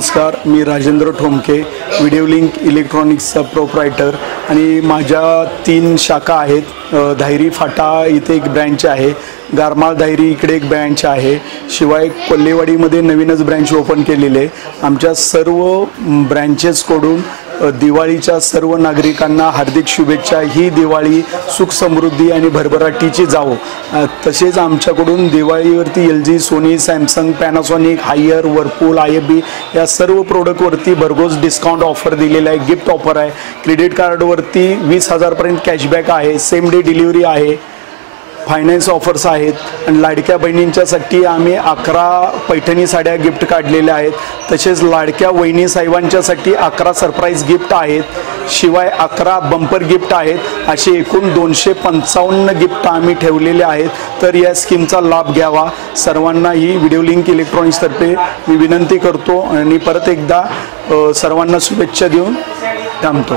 नमस्कार, मी Rajendra ठोमके, video link इलेक्ट्रॉनिक्सचा proprietor आणि माझ्या 3 शाखा आहेत। धायरी फाटा इथे एक ब्रँच आहे, गारमाळ धायरी इकडे एक ब्रँच आहे, शिवाय कोल्हेवाडीमध्ये नवीनच ब्रँच ओपन केलेली आहे। आमच्या सर्व ब्रँचेसकडून दिवाळीच्या सर्व नागरिकांना हार्दिक शुभेच्छा। ही दिवाळी सुख समृद्धी आणि भरभराटीची जावो। तसेच आमच्याकडून दिवाळीवरती LG, Sony, Samsung, Panasonic, Haier, Whirlpool, IFB या सर्व प्रोडक्टवरती भरघोस डिस्काउंट ऑफर दिलेला आहे, गिफ्ट ऑफर आहे। क्रेडिट कार्डवरती 20,000 पर्यंत कॅशबॅक आहे, सेम डे डिलिव्हरी आहे, फायनान्स ऑफर्स आहेत आणि लाडक्या बहिणींच्यासाठी आम्ही 11 पैठणी साड्या गिफ्ट काढलेल्या आहेत। तसेच लाडक्या वहिनी साहेबांच्यासाठी 11 सरप्राईज गिफ्ट आहेत, शिवाय 11 बंपर गिफ्ट आहेत। असे एकूण 255 गिफ्ट आम्ही ठेवलेले आहेत। तर या स्कीमचा लाभ घ्यावा। सर्वांना ही व्हिडिओ लिंक इलेक्ट्रॉनिक्सतर्फे मी विनंती करतो आणि परत एकदा सर्वांना शुभेच्छा देऊन थांबतो।